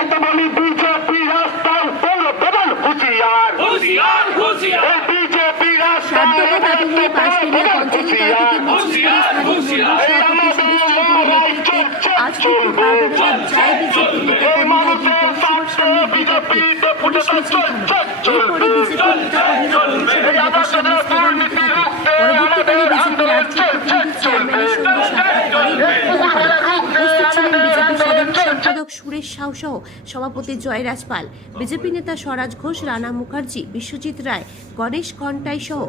রাস্তা বলি বিজেপি রাস্তার বড় প্রধান হুঁশিয়ার। হুঁশিয়ার হুঁশিয়ার। বিজেপি পাঁচদিনের পঞ্চায়েত হুঁশিয়ার। আজ বিজেপি বিজেপি পুলিশ মিছিল এরপরে বিজেপি নেতা কর্মীরা পৌরসভার গেটের সামনে স্লোগান দিতে থাকে পরবর্তীকালে বিজেপির আর্থিক প্রতিনিধি চেয়ারম্যানের সঙ্গে সাক্ষাৎ করেন উপস্থিত ছিলেন বিজেপির সাধারণ সুরেশ সাউ সহ সভাপতি জয়রাজ পাল বিজেপি নেতা স্বরাজ ঘোষ, রানা মুখার্জি, বিশ্বজিৎ রায়, গণেশ ঘন্টাই সহ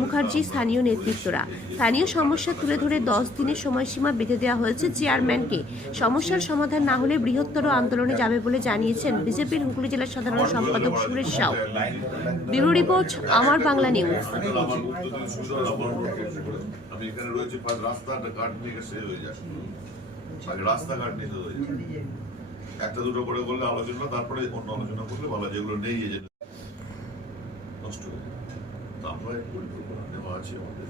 মুখার্জি স্থানীয় নেতৃত্বরা। স্থানীয় সমস্যা তুলে ধরে দশ দিনের সময়সীমা বেঁধে দেওয়া হয়েছে চেয়ারম্যানকে। সমস্যার সমাধান না হলে বৃহত্তর আন্দোলনে যাবে বলে জানিয়েছেন বিজেপির হুগলি জেলার সাধারণ সম্পাদক সুরেশ সাউ। ব্যুরো রিপোর্ট, আমার বাংলা নিউজ। কাট নিয়ে হয়ে যায়। রাস্তাঘাট নিয়ে হয়ে যায়। একটা দুটো করে করলে আলোচনা তারপরে অন্য আলোচনা করলে ভালো যেগুলো নেই যে নষ্ট হয়ে যায়। তো আমরা এই পরিকল্পনা নেওয়া আছে আমাদের।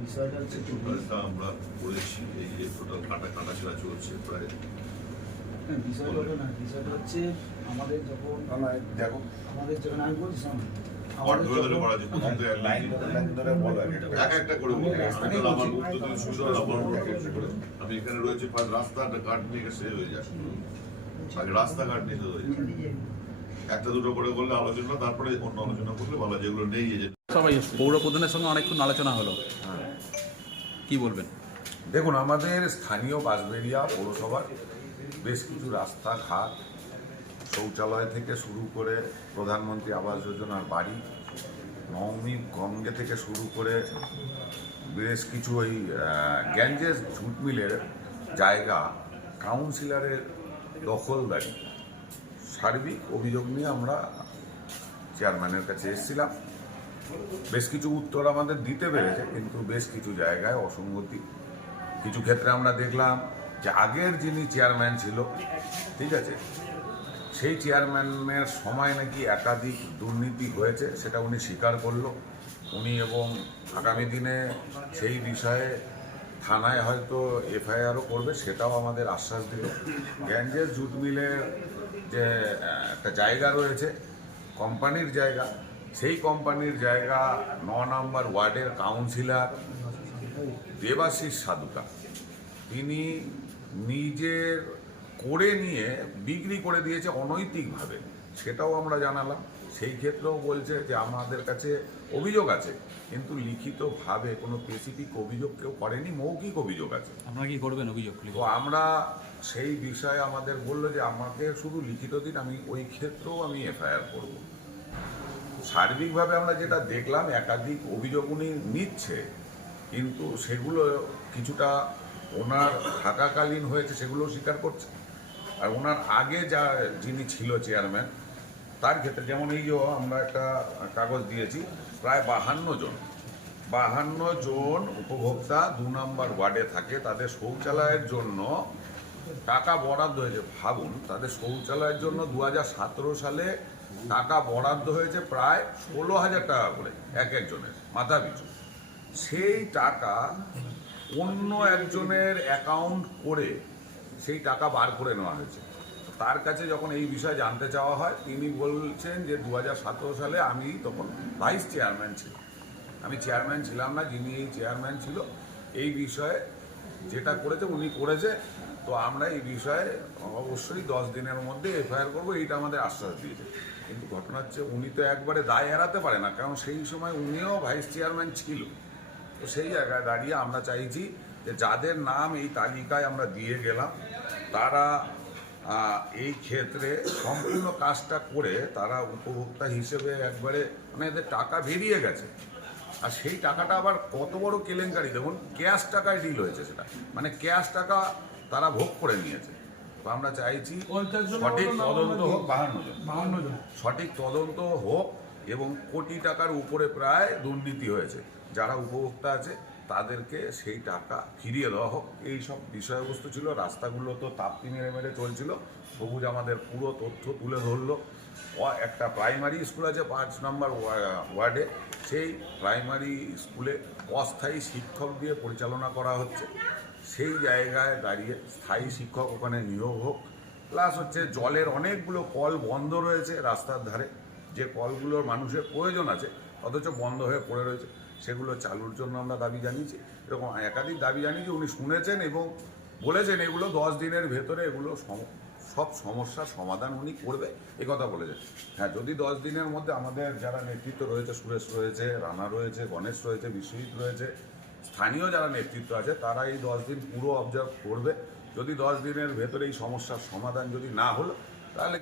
বিষয়টা হচ্ছে কি? টোটালটা আমরা করেছি এই যে টোটাল কাটা কাটা ছেঁড়া চলছে প্রায়। হ্যাঁ, বিষয়টা না বিষয়টা হচ্ছে আমাদের যখন দেখো। আমাদের যখন আমি বলছি ধরে ধরে করা প্রথম এক একটা করে আমার আমি এখানে রয়েছি রাস্তাটা কাট নিয়ে হয়ে যায়। আগে রাস্তাঘাট নিয়ে হয়ে যায়। একটা দুটো করে করলে আলোচনা তারপরে অন্য আলোচনা করলে ভালো যেগুলো নেই যে সবাই পৌর প্রধানের সঙ্গে অনেকক্ষণ আলোচনা হলো। কি বলবেন? দেখুন আমাদের স্থানীয় বাঁশবেড়িয়া পৌরসভার বেশ কিছু রাস্তাঘাট শৌচালয় থেকে শুরু করে প্রধানমন্ত্রী আবাস যোজনার বাড়ি নবমী গঙ্গে থেকে শুরু করে বেশ কিছু ওই গ্যাঞ্জেস ঝুট মিলের জায়গা, কাউন্সিলরের দখলদারি সার্বিক অভিযোগ নিয়ে আমরা চেয়ারম্যানের কাছে এসেছিলাম। বেশ কিছু উত্তর আমাদের দিতে পেরেছে, কিন্তু বেশ কিছু জায়গায় অসঙ্গতি। কিছু ক্ষেত্রে আমরা দেখলাম যে আগের যিনি চেয়ারম্যান ছিল, ঠিক আছে সেই চেয়ারম্যানের সময় নাকি একাধিক দুর্নীতি হয়েছে, সেটা উনি স্বীকার করল। উনি এবং আগামী দিনে সেই বিষয়ে থানায় হয়তো এফআইআরও করবে, সেটাও আমাদের আশ্বাস দিল। গ্যাঞ্জেস জুট মিলের যে একটা জায়গা রয়েছে, কোম্পানির জায়গা, সেই কোম্পানির জায়গা ন নম্বর ওয়ার্ডের কাউন্সিলর দেবাশিস সাধুকা। তিনি নিজের করে নিয়ে বিক্রি করে দিয়েছে অনৈতিকভাবে সেটাও আমরা জানালাম। সেই ক্ষেত্রেও বলছে যে আমাদের কাছে অভিযোগ আছে কিন্তু লিখিতভাবে কোনো স্পেসিফিক অভিযোগ কেউ করেনি মৌখিক অভিযোগ আছে। আপনারা কি করবেন অভিযোগ তো আমরা সেই বিষয়ে আমাদের বলল যে আমাকে শুধু লিখিত দিন আমি ওই ক্ষেত্রেও আমি এফআইআর করব। সার্বিকভাবে আমরা যেটা দেখলাম একাধিক অভিযোগ উনি নিচ্ছে কিন্তু সেগুলো কিছুটা ওনার থাকাকালীন হয়েছে সেগুলো স্বীকার করছে। আর ওনার আগে যা যিনি ছিল চেয়ারম্যান তার ক্ষেত্রে যেমন এই যে আমরা একটা কাগজ দিয়েছি, প্রায় বাহান্ন জন। বাহান্ন জন উপভোক্তা দু নম্বর ওয়ার্ডে থাকে। তাদের শৌচালয়ের জন্য টাকা বরাদ্দ হয়েছে। ভাবুন, তাদের শৌচালয়ের জন্য দু হাজার সতেরো সালে টাকা বরাদ্দ হয়েছে প্রায় ষোলো হাজার টাকা করে এক একজনের, মাথা পিছু। সেই টাকা অন্য একজনের অ্যাকাউন্ট করে সেই টাকা বার করে নেওয়া হয়েছে। তার কাছে যখন এই বিষয়ে জানতে চাওয়া হয়, তিনি বলছেন যে দু হাজার সতেরো সালে আমি তখন ভাইস চেয়ারম্যান ছিলাম। আমি চেয়ারম্যান ছিলাম না, যিনি এই চেয়ারম্যান ছিল, এই বিষয়ে যেটা করেছে উনি করেছে। তো আমরা এই বিষয়ে অবশ্যই দশ দিনের মধ্যে এফআইআর করব, এইটা আমাদের আশ্বাস দিয়েছে। কিন্তু ঘটনা হচ্ছে, উনি তো একবারে দায় এড়াতে পারে না, কারণ সেই সময় উনিও ভাইস চেয়ারম্যান ছিল। তো সেই জায়গায় দাঁড়িয়ে আমরা চাইছি যে যাদের নাম এই তালিকায় আমরা দিয়ে গেলাম তারা এই ক্ষেত্রে সম্পূর্ণ কাজটা করে তারা উপভোক্তা হিসেবে একবারে মানে এদের টাকা বেরিয়ে গেছে। আর সেই টাকাটা আবার কত বড় কেলেঙ্কারি দেখুন ক্যাশ টাকায় ডিল হয়েছে সেটা। মানে ক্যাশ টাকা তারা ভোগ করে নিয়েছে। তো আমরা চাইছি সঠিক তদন্ত হোক বাহান্ন জন। সঠিক তদন্ত হোক এবং কোটি টাকার উপরে প্রায় দুর্নীতি হয়েছে। যারা উপভোক্তা আছে তাদেরকে সেই টাকা ফিরিয়ে দেওয়া হোক। এই সব বিষয়বস্তু ছিল, রাস্তাগুলো তো তাপ্তি মেরে মেরে চলছিল। সবুজ আমাদের পুরো তথ্য তুলে ধরলো। একটা প্রাইমারি স্কুল আছে পাঁচ নম্বর ওয়া- ওয়ার্ডে। সেই প্রাইমারি স্কুলে অস্থায়ী শিক্ষক দিয়ে পরিচালনা করা হচ্ছে। সেই জায়গায় দাঁড়িয়ে স্থায়ী শিক্ষক ওখানে নিয়োগ হোক। প্লাস হচ্ছে জলের অনেকগুলো কল বন্ধ রয়েছে রাস্তার ধারে। যে কলগুলোর মানুষের প্রয়োজন আছে, অথচ বন্ধ হয়ে পড়ে রয়েছে। সেগুলো চালুর জন্য আমরা দাবি জানিয়েছি। এরকম একাধিক দাবি জানিয়েছি, উনি শুনেছেন এবং বলেছেন এগুলো দশ দিনের ভেতরে এগুলো সব সমস্যার সমাধান উনি করবে এই কথা বলেছেন। হ্যাঁ যদি দশ দিনের মধ্যে আমাদের যারা নেতৃত্ব রয়েছে, সুরেশ রয়েছে, রানা রয়েছে, গণেশ রয়েছে, বিশ্বজিৎ রয়েছে, স্থানীয় যারা নেতৃত্ব আছে, তারা এই দশ দিন পুরো অবজার্ভ করবে। যদি দশ দিনের ভেতরে এই সমস্যার সমাধান যদি না হলো, তাহলে